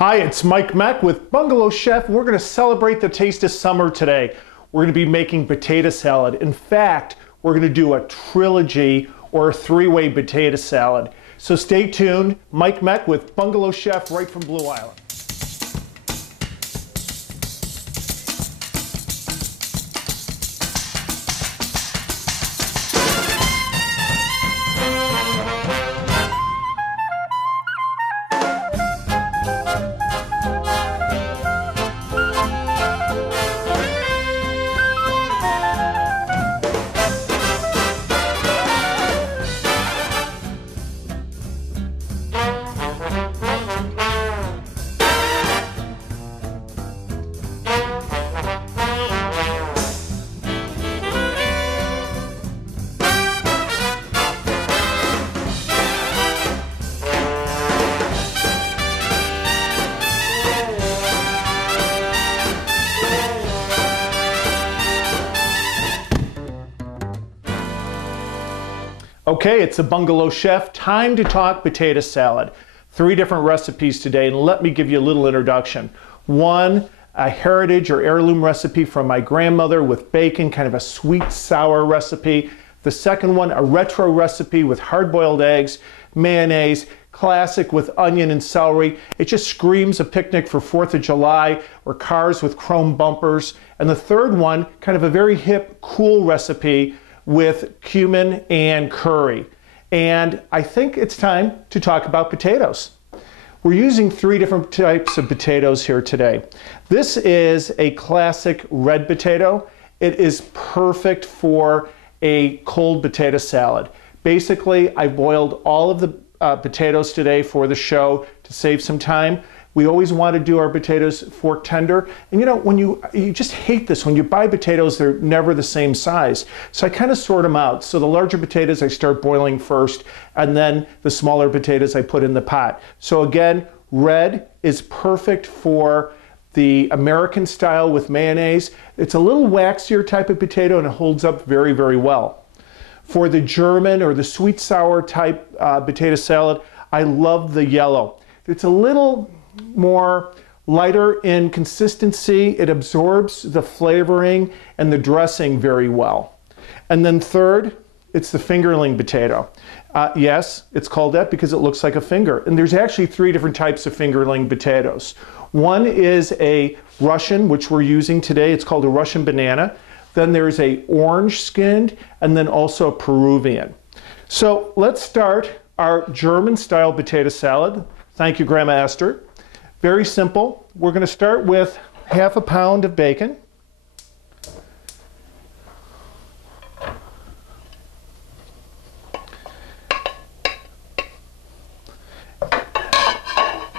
Hi, it's Mike Mack with Bungalow Chef. We're going to celebrate the taste of summer today. We're going to be making potato salad. In fact, we're going to do a trilogy or a three-way potato salad. So stay tuned. Mike Mack with Bungalow Chef right from Blue Island. Okay, it's a Bungalow Chef. Time to talk potato salad. 3 different recipes today, and let me give you a little introduction. One, a heritage or heirloom recipe from my grandmother with bacon, kind of a sweet sour recipe. The second one, a retro recipe with hard-boiled eggs, mayonnaise, classic with onion and celery. It just screams a picnic for 4th of July or cars with chrome bumpers. And the third one, kind of a very hip, cool recipe with cumin and curry. And I think it's time to talk about potatoes. We're using 3 different types of potatoes here today. This is a classic red potato. It is perfect for a cold potato salad. Basically, I boiled all of the potatoes today for the show to save some time. We always want to do our potatoes fork tender. And you know, when you just hate this, when you buy potatoes, they're never the same size. So I kind of sort them out. So the larger potatoes I start boiling first, and then the smaller potatoes I put in the pot. So again, red is perfect for the American style with mayonnaise. It's a little waxier type of potato and it holds up very, very well. For the German or the sweet sour type potato salad, I love the yellow. It's a little more lighter in consistency. It absorbs the flavoring and the dressing very well. And then third, it's the fingerling potato. Yes, it's called that because it looks like a finger. And there's actually 3 different types of fingerling potatoes. One is a Russian, which we're using today. It's called a Russian banana. Then there's a orange skinned, and then also a Peruvian. So let's start our German style potato salad. Thank you, Grandma Esther. Very simple. We're going to start with half a pound of bacon.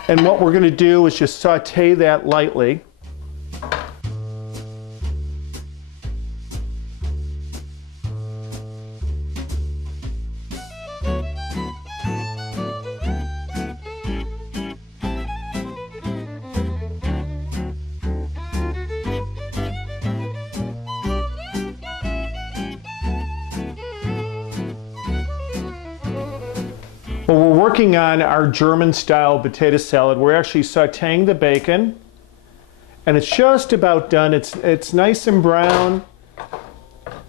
And what we're going to do is just saute that lightly. Well, we're working on our German style potato salad. We're actually sauteing the bacon and it's just about done. It's nice and brown.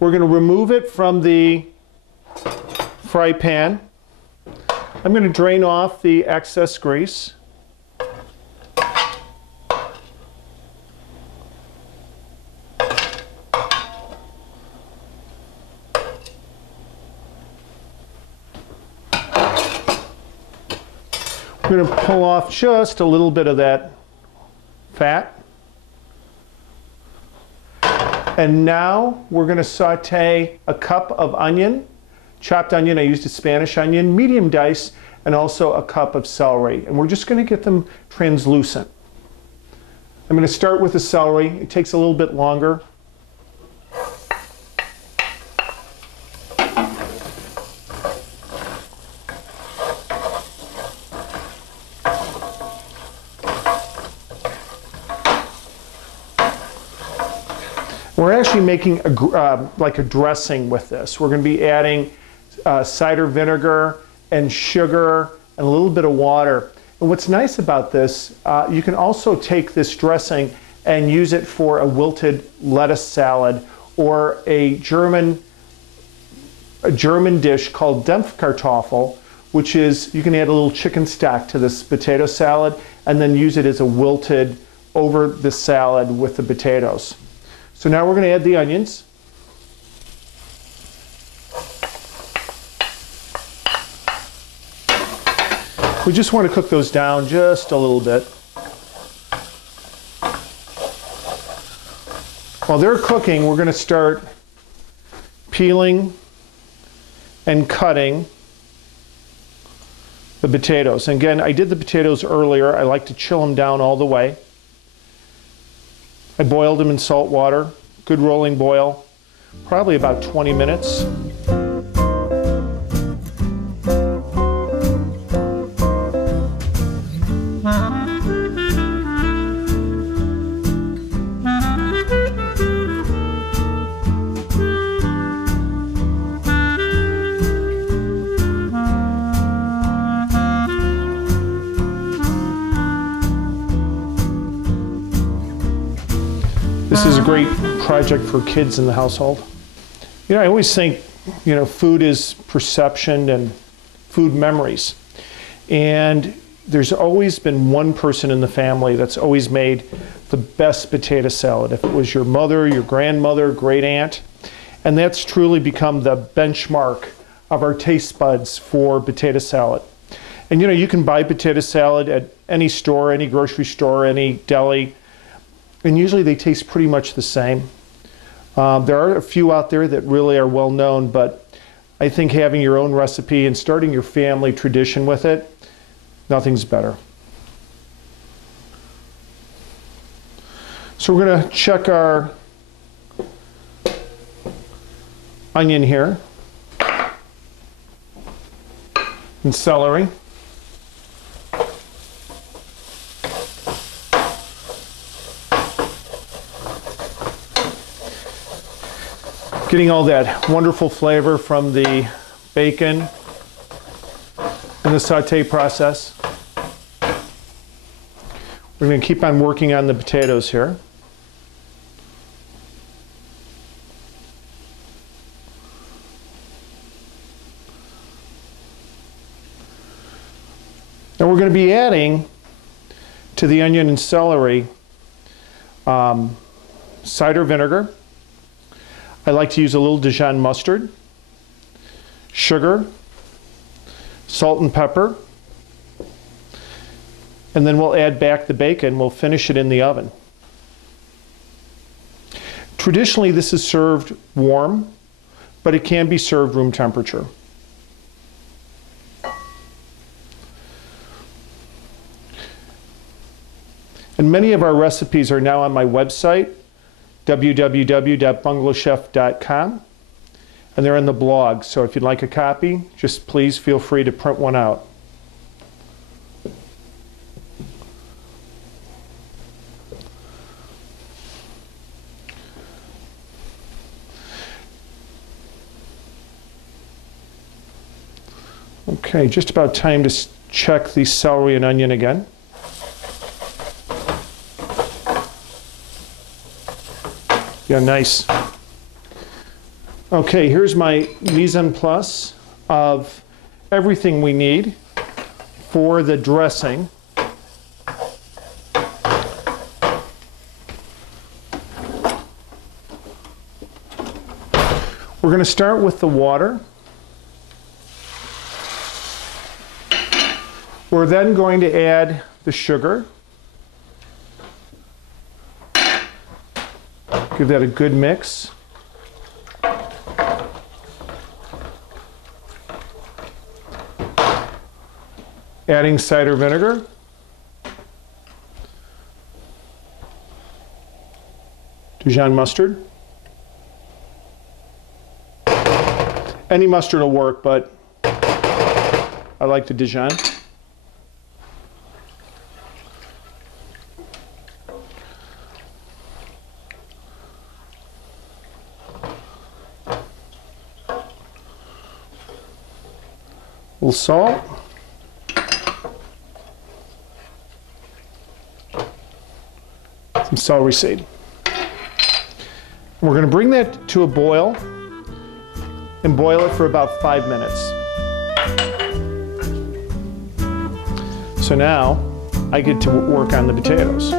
We're going to remove it from the fry pan. I'm going to drain off the excess grease. I'm going to pull off just a little bit of that fat. And now we're going to saute a cup of onion, chopped onion. I used a Spanish onion, medium dice, and also a cup of celery. And we're just going to get them translucent. I'm going to start with the celery. It takes a little bit longer. We're actually making like a dressing with this. We're going to be adding cider vinegar and sugar and a little bit of water. And what's nice about this, you can also take this dressing and use it for a wilted lettuce salad or a German dish called Dämpfkartoffel, which is, you can add a little chicken stack to this potato salad and then use it as a wilted over the salad with the potatoes. So now we're going to add the onions. We just want to cook those down just a little bit. While they're cooking, we're going to start peeling and cutting the potatoes. And again, I did the potatoes earlier. I like to chill them down all the way. I boiled them in salt water, good rolling boil, probably about 20 minutes. This is a great project for kids in the household. You know, I always think, you know, food is perception and food memories. And there's always been one person in the family that's always made the best potato salad. If it was your mother, your grandmother, great aunt. And that's truly become the benchmark of our taste buds for potato salad. And you know, you can buy potato salad at any store, any grocery store, any deli. And usually they taste pretty much the same. There are a few out there that really are well known, but I think having your own recipe and starting your family tradition with it, nothing's better. So we're going to check our onion here and celery. Getting all that wonderful flavor from the bacon in the saute process. We're going to keep on working on the potatoes here. And we're going to be adding to the onion and celery cider vinegar. I like to use a little Dijon mustard, sugar, salt and pepper, and then we'll add back the bacon. We'll finish it in the oven. Traditionally, this is served warm, but it can be served room temperature. And many of our recipes are now on my website, www.bungalowchef.com, and they're in the blog. So if you'd like a copy, just please feel free to print one out. Okay, just about time to check the celery and onion again. Yeah, nice. Okay, here's my mise en place of everything we need for the dressing. We're going to start with the water. We're then going to add the sugar. Give that a good mix. Adding cider vinegar. Dijon mustard. Any mustard will work, but I like the Dijon. A little salt. some celery seed. We're going to bring that to a boil and boil it for about 5 minutes. So now I get to work on the potatoes.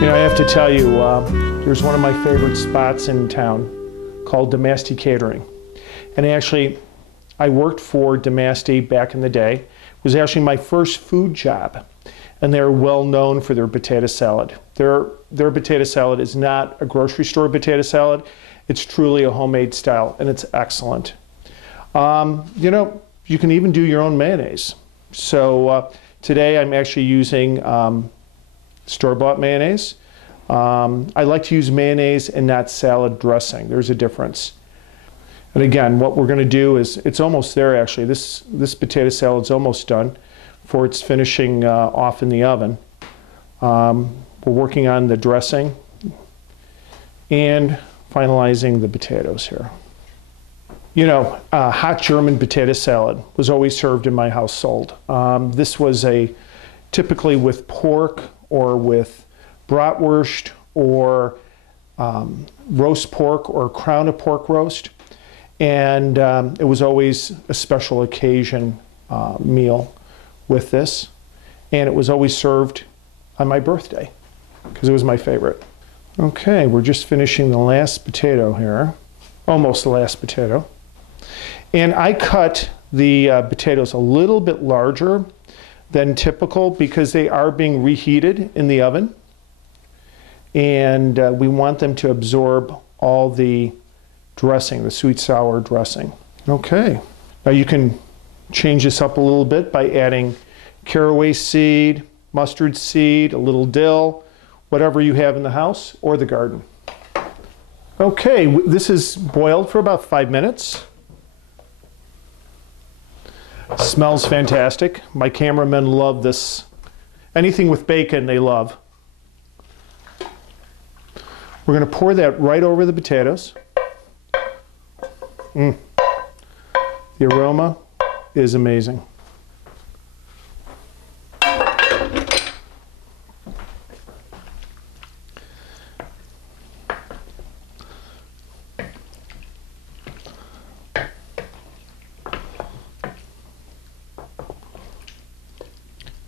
You know, I have to tell you, there's one of my favorite spots in town called Damasti Catering. And actually, I worked for Damasti back in the day. It was actually my first food job. And they're well known for their potato salad. Their potato salad is not a grocery store potato salad. It's truly a homemade style, and it's excellent. You know, you can even do your own mayonnaise. So today I'm actually using store-bought mayonnaise. I like to use mayonnaise and not salad dressing. There's a difference. And again, what we're going to do is, it's almost there actually. This potato salad's almost done before it's finishing off in the oven. We're working on the dressing and finalizing the potatoes here. You know, hot German potato salad was always served in my household. This was typically with pork or with bratwurst or roast pork or crown of pork roast. And it was always a special occasion meal with this. And it was always served on my birthday because it was my favorite. Okay, we're just finishing the last potato here, almost the last potato. And I cut the potatoes a little bit larger than typical because they are being reheated in the oven. And we want them to absorb all the dressing, the sweet sour dressing. Okay, now you can change this up a little bit by adding caraway seed, mustard seed, a little dill, whatever you have in the house or the garden. Okay, this is boiled for about 5 minutes. Smells fantastic. My cameramen love this. Anything with bacon they love. We're going to pour that right over the potatoes. The aroma is amazing.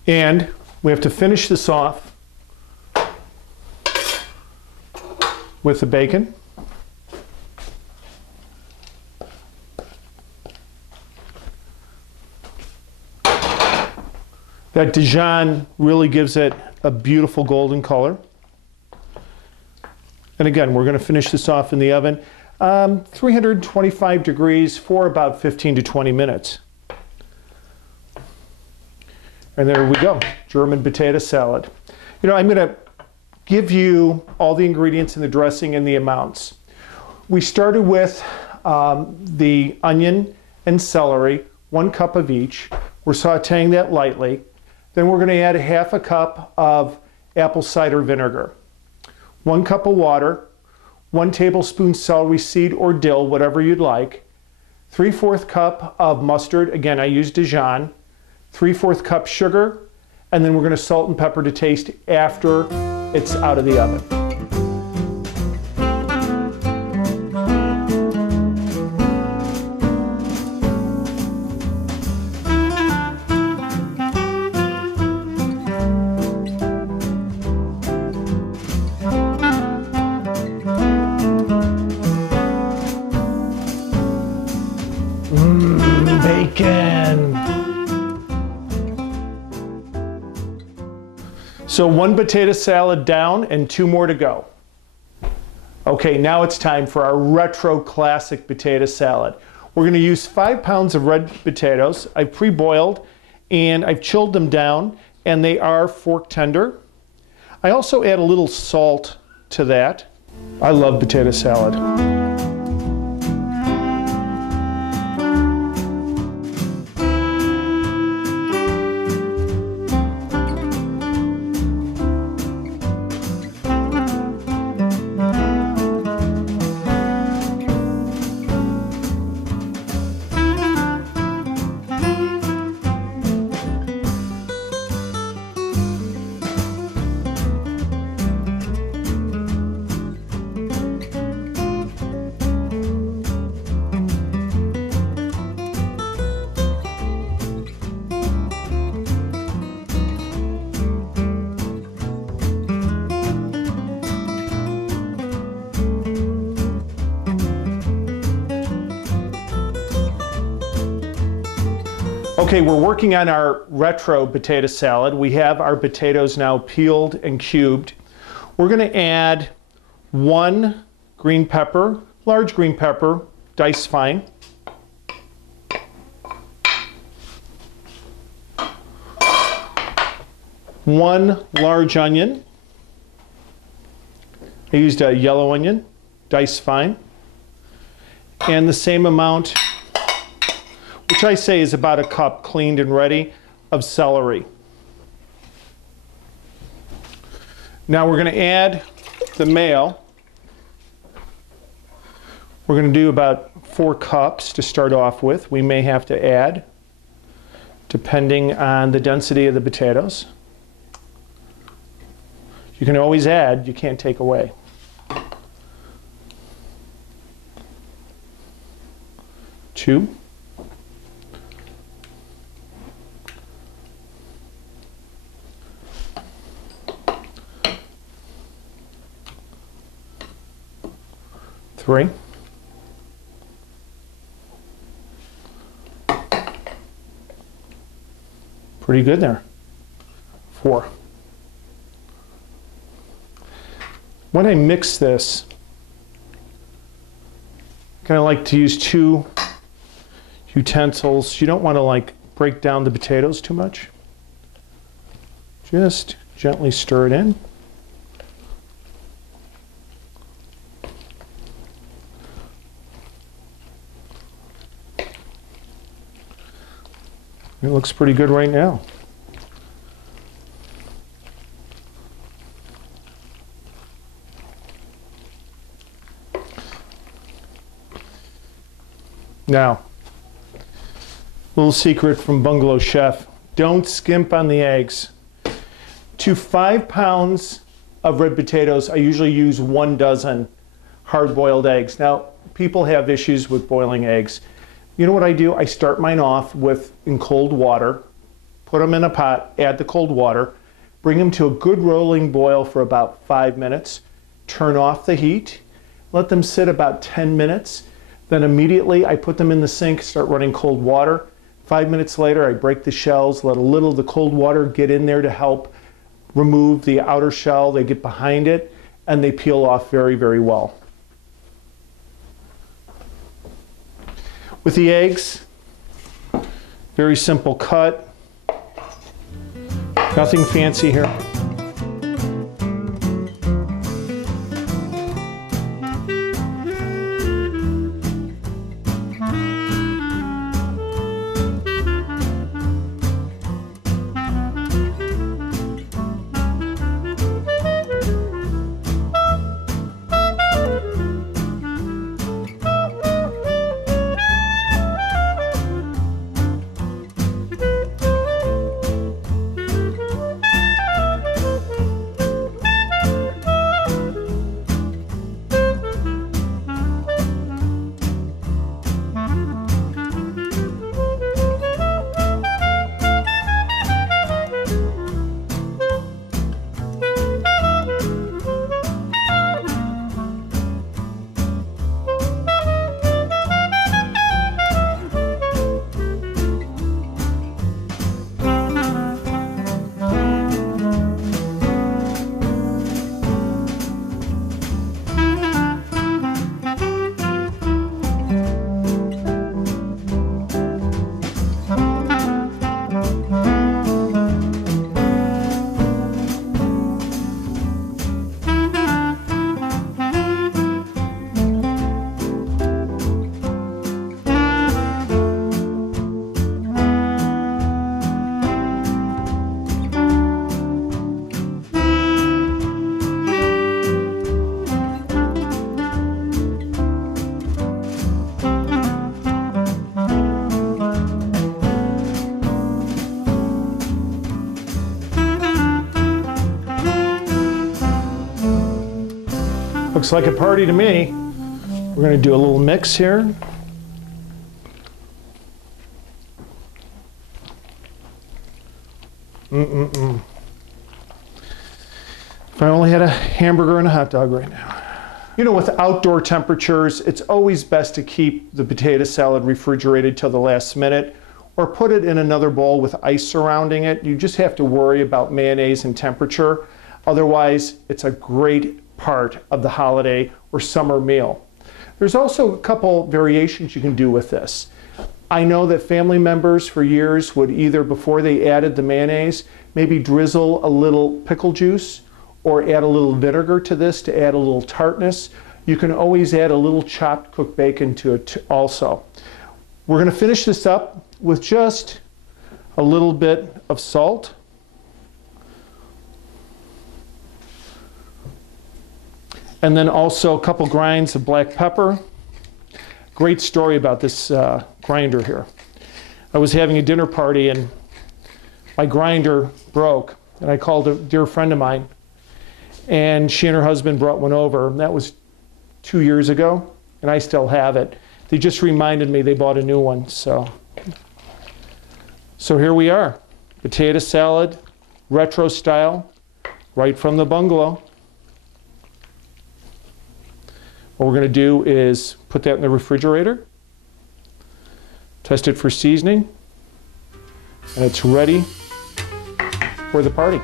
And we have to finish this off with the bacon. That Dijon really gives it a beautiful golden color. And again, we're going to finish this off in the oven, 325 degrees for about 15 to 20 minutes. And there we go, German potato salad. You know, I'm going to give you all the ingredients and the dressing and the amounts. We started with the onion and celery, 1 cup of each. We're sauteing that lightly. Then we're going to add 1/2 cup of apple cider vinegar, 1 cup of water, 1 tablespoon celery seed or dill, whatever you'd like, 3/4 cup of mustard, again I use Dijon, 3/4 cup sugar, and then we're going to salt and pepper to taste after it's out of the oven. Bacon. So 1 potato salad down and 2 more to go. Okay, now it's time for our retro classic potato salad. We're going to use 5 pounds of red potatoes. I've pre-boiled and I've chilled them down and they are fork tender. I also add a little salt to that. I love potato salad. Okay, we're working on our retro potato salad. We have our potatoes now peeled and cubed. We're going to add 1 green pepper, large green pepper, diced fine. 1 large onion. I used a yellow onion, diced fine. And the same amount, which I say is about 1 cup cleaned and ready, of celery. Now we're going to add the mayo. We're going to do about 4 cups to start off with. We may have to add, depending on the density of the potatoes. You can always add, you can't take away. 2. 3. Pretty good there. 4. When I mix this, I kind of like to use 2 utensils. You don't want to like break down the potatoes too much. Just gently stir it in. It looks pretty good right now. Now, little secret from Bungalow Chef, don't skimp on the eggs. To 5 pounds of red potatoes, I usually use 1 dozen hard-boiled eggs. Now, people have issues with boiling eggs. You know what I do? I start mine off in cold water, put them in a pot, add the cold water, bring them to a good rolling boil for about 5 minutes, turn off the heat, let them sit about 10 minutes, then immediately I put them in the sink, start running cold water. 5 minutes later, I break the shells, let a little of the cold water get in there to help remove the outer shell. They get behind it, and they peel off very, very well. With the eggs, very simple cut, nothing fancy here. Looks like a party to me. We're going to do a little mix here. If I only had a hamburger and a hot dog right now. You know, with outdoor temperatures, it's always best to keep the potato salad refrigerated till the last minute, or put it in another bowl with ice surrounding it. You just have to worry about mayonnaise and temperature. Otherwise, it's a great part of the holiday or summer meal. There's also a couple variations you can do with this. I know that family members for years would either, before they added the mayonnaise, maybe drizzle a little pickle juice or add a little vinegar to this to add a little tartness. You can always add a little chopped cooked bacon to it also. We're going to finish this up with just a little bit of salt. And then also a couple grinds of black pepper. Great story about this grinder here. I was having a dinner party and my grinder broke, and I called a dear friend of mine, and she and her husband brought one over, and that was 2 years ago, and I still have it. They just reminded me they bought a new one, so here we are. Potato salad, retro style, right from the Bungalow. What we're going to do is put that in the refrigerator, test it for seasoning, and it's ready for the party.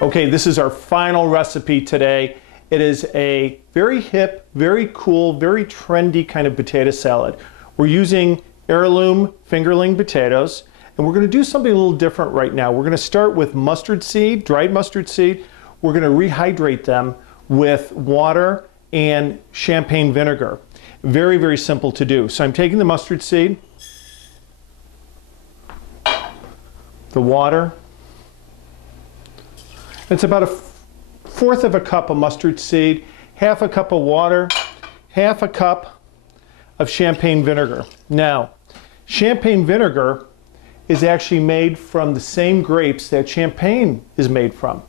Okay, this is our final recipe today. It is a very hip, very cool, very trendy kind of potato salad. We're using heirloom fingerling potatoes, and we're going to do something a little different right now. We're going to start with mustard seed, dried mustard seed. We're going to rehydrate them with water and champagne vinegar. Very, very simple to do. So I'm taking the mustard seed, the water. It's about a fourth of a cup of mustard seed, half a cup of water, half a cup of champagne vinegar. Now, champagne vinegar is actually made from the same grapes that champagne is made from.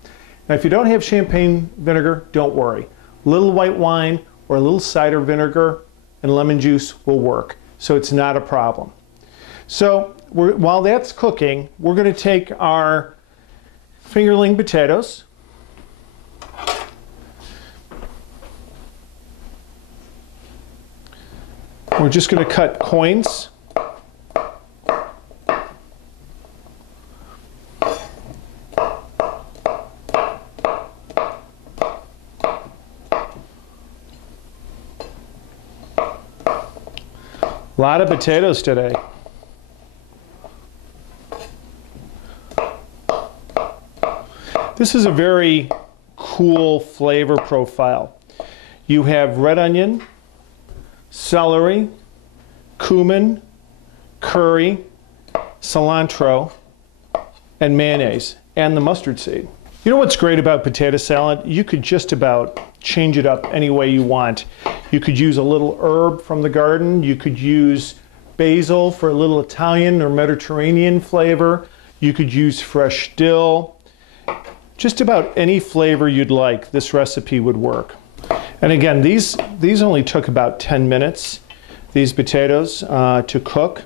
Now, if you don't have champagne vinegar, don't worry. A little white wine or a little cider vinegar and lemon juice will work, so it's not a problem. So while that's cooking, we're going to take our fingerling potatoes, we're just going to cut coins. A lot of potatoes today. This is a very cool flavor profile. You have red onion, celery, cumin, curry, cilantro, and mayonnaise, and the mustard seed. You know what's great about potato salad? You could just about change it up any way you want. You could use a little herb from the garden. You could use basil for a little Italian or Mediterranean flavor. You could use fresh dill. Just about any flavor you'd like, this recipe would work. And again, these only took about 10 minutes, these potatoes, to cook.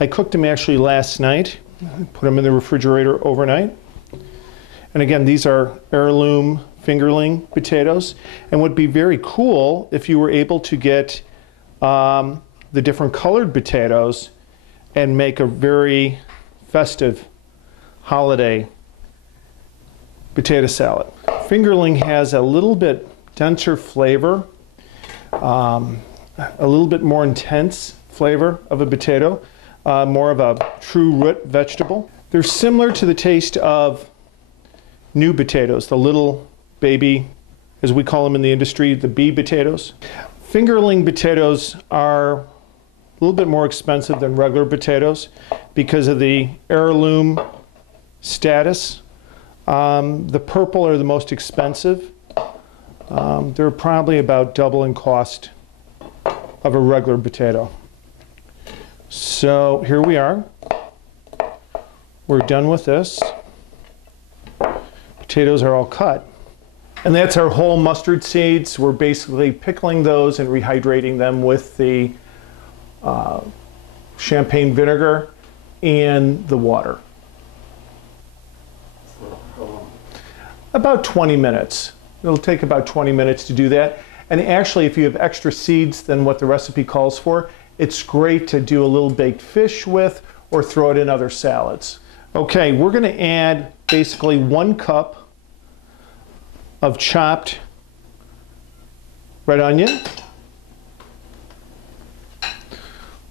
I cooked them actually last night. Put them in the refrigerator overnight. And again, these are heirloom fingerling potatoes. And would be very cool if you were able to get the different colored potatoes and make a very festive holiday potato salad. Fingerling has a little bit denser flavor, a little bit more intense flavor of a potato, more of a true root vegetable. They're similar to the taste of new potatoes, the little baby, as we call them in the industry, the bee potatoes. Fingerling potatoes are a little bit more expensive than regular potatoes because of the heirloom status. The purple are the most expensive. They're probably about double in cost of a regular potato. So here we are. We're done with this. Potatoes are all cut. And that's our whole mustard seeds. We're basically pickling those and rehydrating them with the champagne vinegar and the water. About 20 minutes. It'll take about 20 minutes to do that. And actually, if you have extra seeds than what the recipe calls for, it's great to do a little baked fish with or throw it in other salads. Okay, we're going to add basically 1 cup of chopped red onion,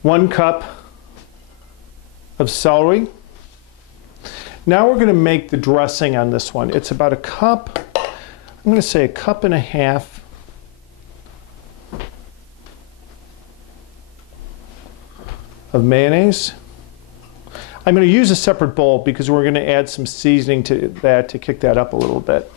1 cup of celery. Now we're going to make the dressing on this one. It's about a cup, I'm going to say 1.5 cups of mayonnaise. I'm going to use a separate bowl because we're going to add some seasoning to that to kick that up a little bit.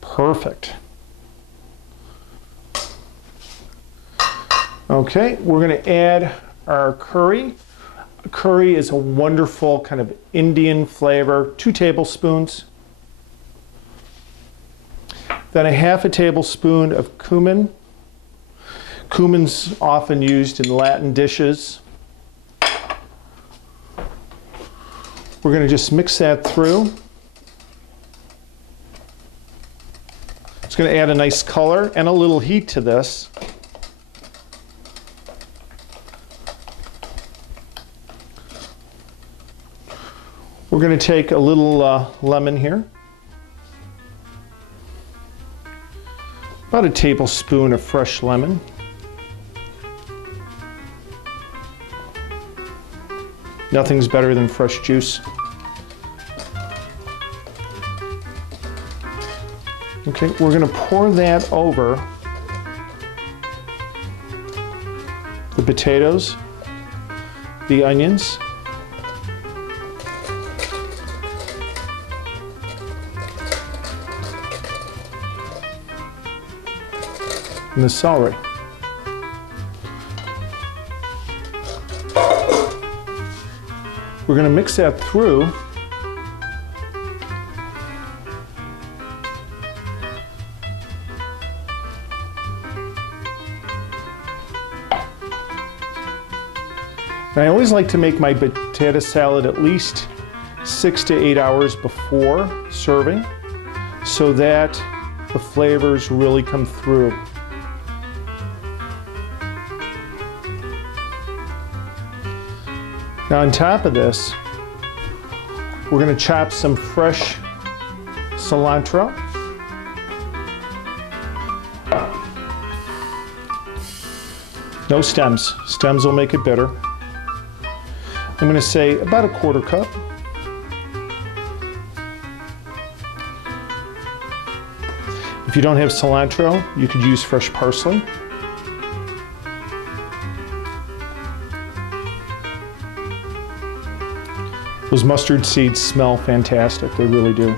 Perfect. Okay, we're going to add our curry. Curry is a wonderful kind of Indian flavor, 2 tablespoons. Then 1/2 tablespoon of cumin. Cumin's often used in Latin dishes. We're going to just mix that through. It's going to add a nice color and a little heat to this. We're going to take a little lemon here. About a tablespoon of fresh lemon. Nothing's better than fresh juice. Okay, we're going to pour that over the potatoes, the onions, and the celery. We're going to mix that through. And I always like to make my potato salad at least 6 to 8 hours before serving so that the flavors really come through. Now on top of this, we're going to chop some fresh cilantro. No stems. Stems will make it bitter. I'm going to say about a 1/4 cup. If you don't have cilantro, you could use fresh parsley. Those mustard seeds smell fantastic, they really do.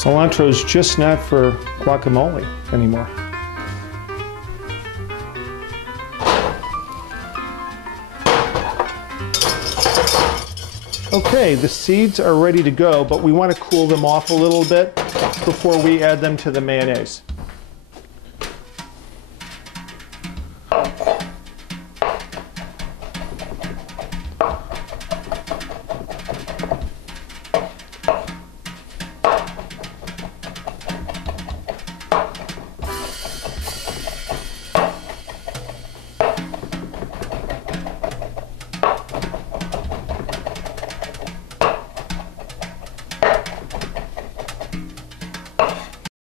Cilantro is just not for guacamole anymore. Okay, the seeds are ready to go, but we want to cool them off a little bit before we add them to the mayonnaise.